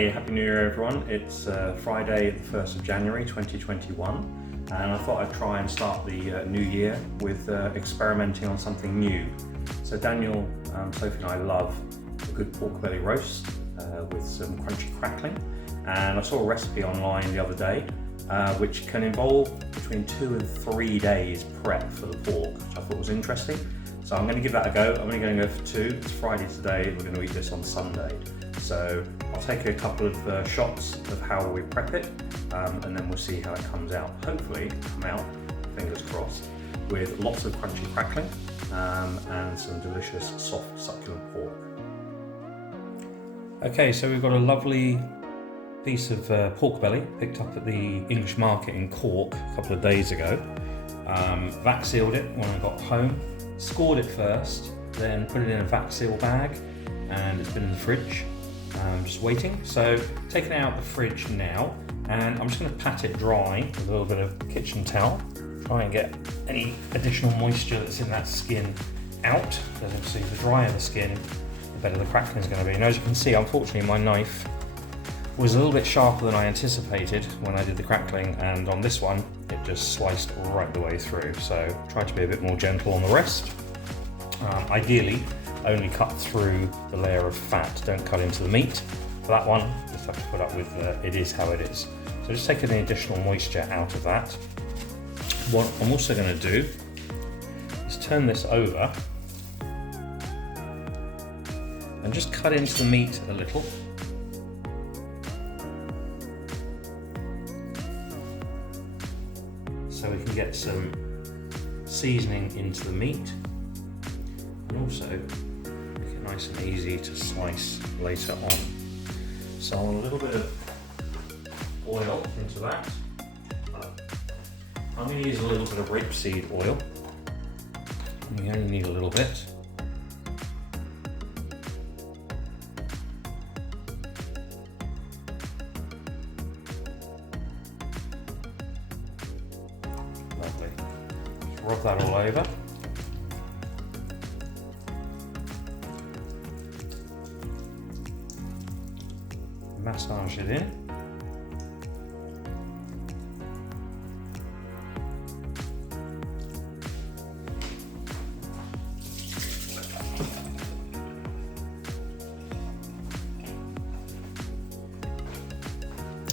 Hey, Happy New Year everyone. It's Friday the 1st of January 2021 and I thought I'd try and start the new year with experimenting on something new. So Daniel, Sophie and I love a good pork belly roast with some crunchy crackling, and I saw a recipe online the other day which can involve between 2 and 3 days prep for the pork, which I thought was interesting. So I'm going to give that a go. I'm only going to go for 2. It's Friday today, we're going to eat this on Sunday. So I'll take a couple of shots of how we prep it and then we'll see how it comes out. Hopefully come out, fingers crossed, with lots of crunchy crackling and some delicious soft succulent pork. Okay, so we've got a lovely piece of pork belly picked up at the English market in Cork a couple of days ago. Vac sealed it when I got home, scored it first, then put it in a vac seal bag, and it's been in the fridge. Just waiting. So taking it out of the fridge now, and I'm just going to pat it dry with a little bit of kitchen towel, try and get any additional moisture that's in that skin out. As you can see, the drier the skin, the better the crackling is going to be. And as you can see, unfortunately my knife was a little bit sharper than I anticipated when I did the crackling, and on this one it just sliced right the way through. So try to be a bit more gentle on the rest. Ideally only cut through the layer of fat, don't cut into the meat. For that one, just have to put up with it is how it is. So just taking the additional moisture out of that. What I'm also going to do is turn this over and just cut into the meat a little. So we can get some seasoning into the meat, and also make it nice and easy to slice later on. So I want a little bit of oil into that. I'm going to use a little bit of rapeseed oil. And you only need a little bit. Lovely. Just rub that all over. Massage it in.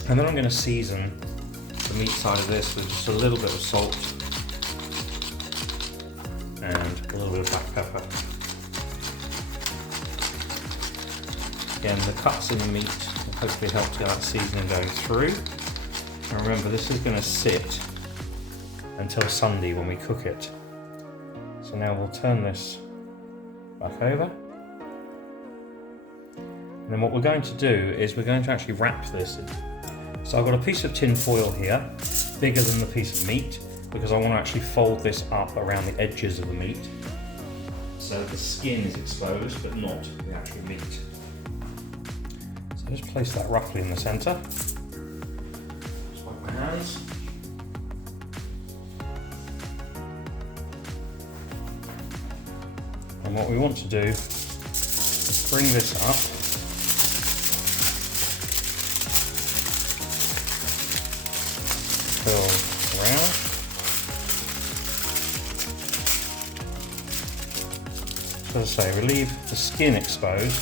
And then I'm going to season the meat side of this with just a little bit of salt and a little bit of black pepper. Again, the cuts in the meat will hopefully help to get that seasoning going through. And remember, this is going to sit until Sunday when we cook it. So now we'll turn this back over. And then what we're going to do is we're going to actually wrap this. So I've got a piece of tin foil here, bigger than the piece of meat, because I want to actually fold this up around the edges of the meat. So the skin is exposed, but not the actual meat. So just place that roughly in the centre. Just wipe my hands. And what we want to do is bring this up. Around. So as I say, we leave the skin exposed.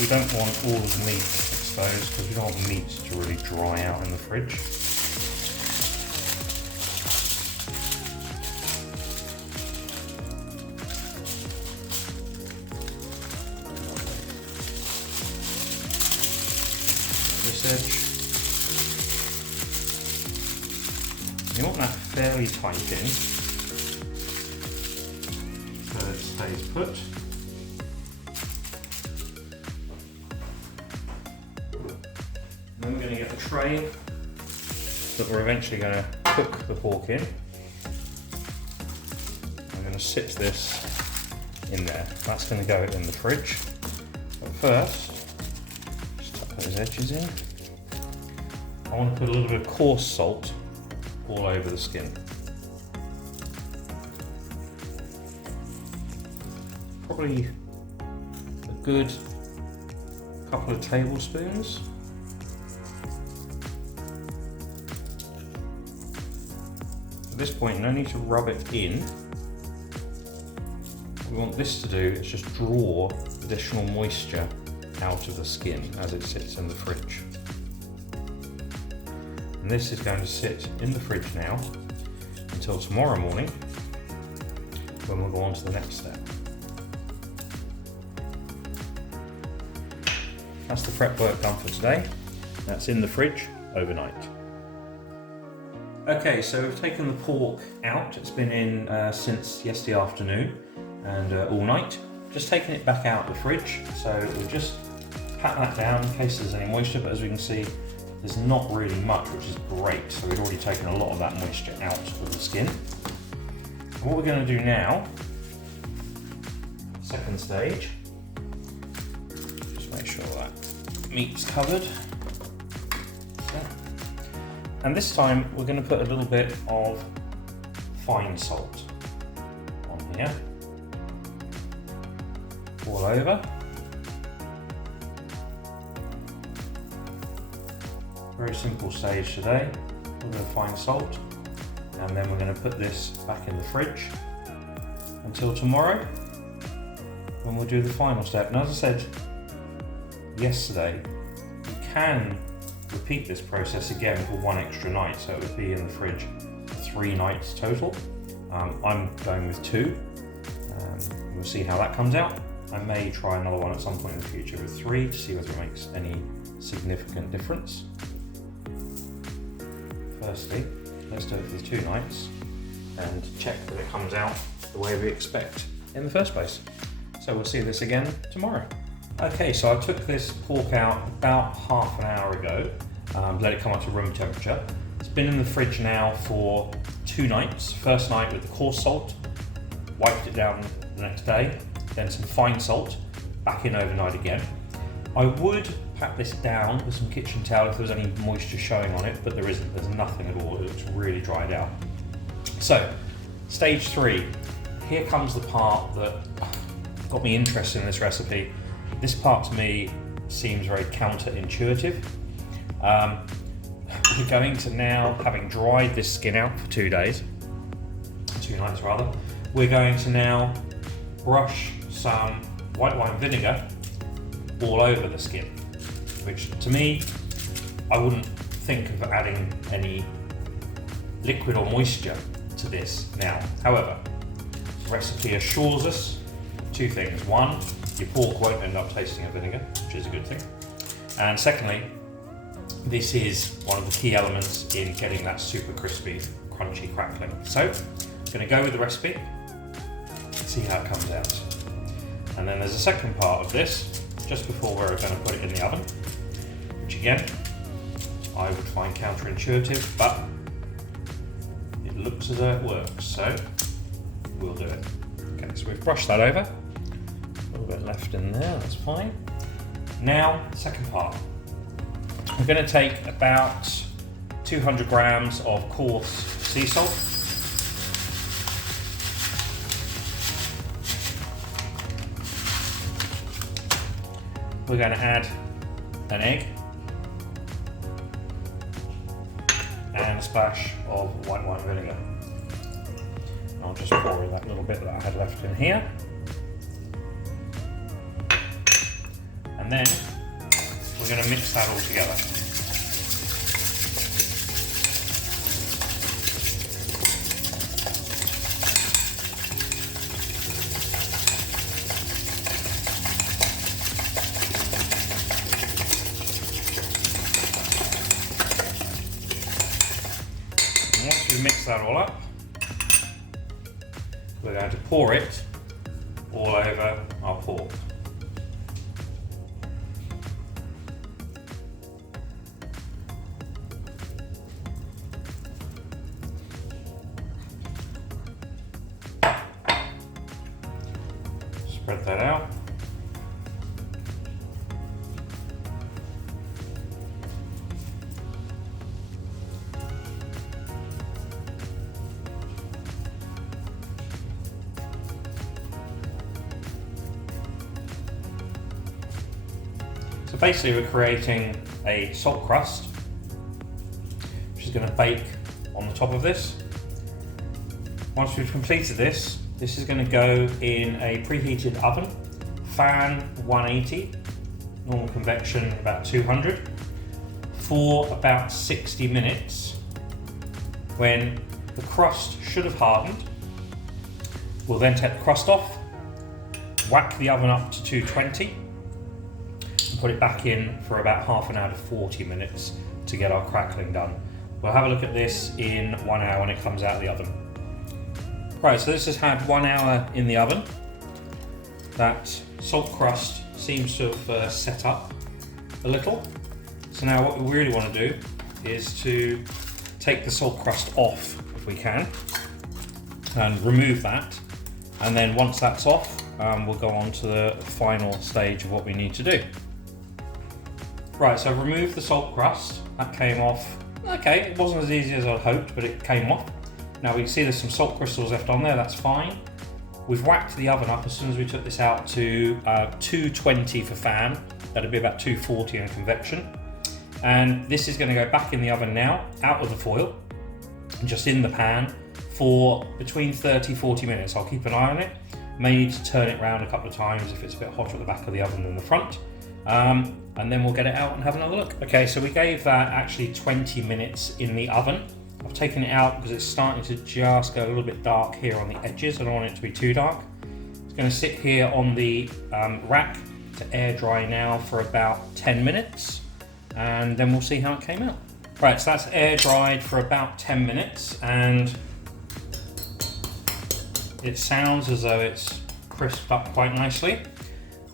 We don't want all of the meat exposed because we don't want the meat to really dry out in the fridge. This edge. You want that fairly tight in, so it stays put. And then we're going to get a tray that we're eventually going to cook the pork in. I'm going to sit this in there. That's going to go in the fridge. But first, just tuck those edges in. I want to put a little bit of coarse salt all over the skin. Probably a good couple of tablespoons. At this point, no need to rub it in. What we want this to do is just draw additional moisture out of the skin as it sits in the fridge. And this is going to sit in the fridge now until tomorrow morning, when we'll go on to the next step. That's the prep work done for today. That's in the fridge overnight. Okay, so we've taken the pork out. It's been in since yesterday afternoon and all night. Just taking it back out of the fridge. So we'll just pat that down in case there's any moisture, but as we can see, there's not really much, which is great. So we've already taken a lot of that moisture out of the skin. And what we're going to do now, second stage, just make sure that meat's covered. And this time we're going to put a little bit of fine salt on here, all over. Very simple stage today, a little bit of fine salt, and then we're going to put this back in the fridge until tomorrow when we'll do the final step. And as I said yesterday, you can repeat this process again for one extra night, so it would be in the fridge for 3 nights total. I'm going with 2. We'll see how that comes out. I may try another one at some point in the future with 3 to see whether it makes any significant difference. Firstly, let's do it for the 2 nights and check that it comes out the way we expect in the first place. So we'll see this again tomorrow. Okay, so I took this pork out about half an hour ago, let it come up to room temperature. It's been in the fridge now for 2 nights. First night with the coarse salt, wiped it down the next day, then some fine salt, back in overnight again. I would pat this down with some kitchen towel if there was any moisture showing on it, but there isn't, there's nothing at all, it looks really dried out. So, stage 3, here comes the part that got me interested in this recipe. This part to me seems very counterintuitive. We're going to now, having dried this skin out for 2 days, 2 nights rather, we're going to now brush some white wine vinegar all over the skin, which to me, I wouldn't think of adding any liquid or moisture to this now. However, the recipe assures us 2 things. 1, your pork won't end up tasting of vinegar, which is a good thing. And secondly, this is one of the key elements in getting that super crispy, crunchy crackling. So, I'm going to go with the recipe, see how it comes out. And then there's a second part of this, just before we're going to put it in the oven, which again, I would find counterintuitive, but it looks as though it works, so we'll do it. Okay, so we've brushed that over. A little bit left in there, that's fine. Now, second part. I'm going to take about 200 grams of coarse sea salt. We're going to add an egg and a splash of white wine vinegar. I'll just pour in that little bit that I had left in here. And then we're going to mix that all together. And once we mix that all up, we're going to pour it all over our pork. Spread that out. So basically we're creating a salt crust, which is going to bake on the top of this. Once we've completed this, this is going to go in a preheated oven, fan 180, normal convection about 200, for about 60 minutes. When the crust should have hardened, we'll then take the crust off, whack the oven up to 220, and put it back in for about half an hour to 40 minutes to get our crackling done. We'll have a look at this in 1 hour when it comes out of the oven. Right, so this has had 1 hour in the oven. That salt crust seems to have set up a little. So now what we really want to do is to take the salt crust off if we can and remove that. And then once that's off, we'll go on to the final stage of what we need to do. Right, so I've removed the salt crust. That came off. Okay, it wasn't as easy as I'd hoped, but it came off. Now we can see there's some salt crystals left on there, that's fine. We've whacked the oven up as soon as we took this out to 220 for fan. That'd be about 240 in convection. And this is going to go back in the oven now, out of the foil, just in the pan for between 30-40 minutes. I'll keep an eye on it. May need to turn it around a couple of times if it's a bit hotter at the back of the oven than the front. And then we'll get it out and have another look. Okay, so we gave that actually 20 minutes in the oven. I've taken it out because it's starting to just go a little bit dark here on the edges. I don't want it to be too dark. It's going to sit here on the rack to air dry now for about 10 minutes and then we'll see how it came out. Right, so that's air dried for about 10 minutes and it sounds as though it's crisped up quite nicely.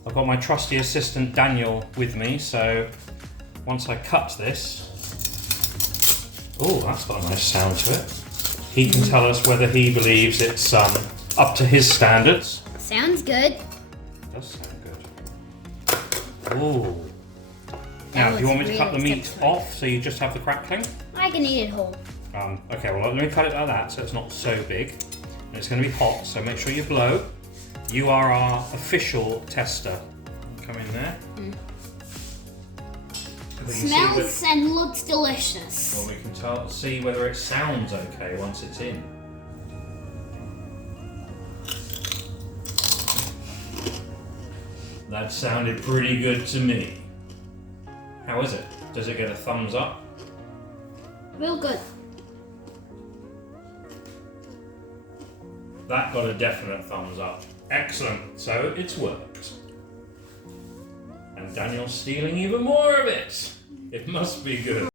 I've got my trusty assistant Daniel with me, so once I cut this, oh, that's got a nice sound to it. He can tell us whether he believes it's up to his standards. Sounds good. It does sound good. Ooh. Now, do you want me to cut the meat off so you just have the crackling? I can eat it whole. Okay, well, let me cut it like that so it's not so big. And it's going to be hot, so make sure you blow. You are our official tester. Come in there. Smells and looks delicious. Well, we can see whether it sounds okay once it's in. That sounded pretty good to me. How is it? Does it get a thumbs up? Real good. That got a definite thumbs up. Excellent. So it's worked. And Daniel's stealing even more of it. It must be good.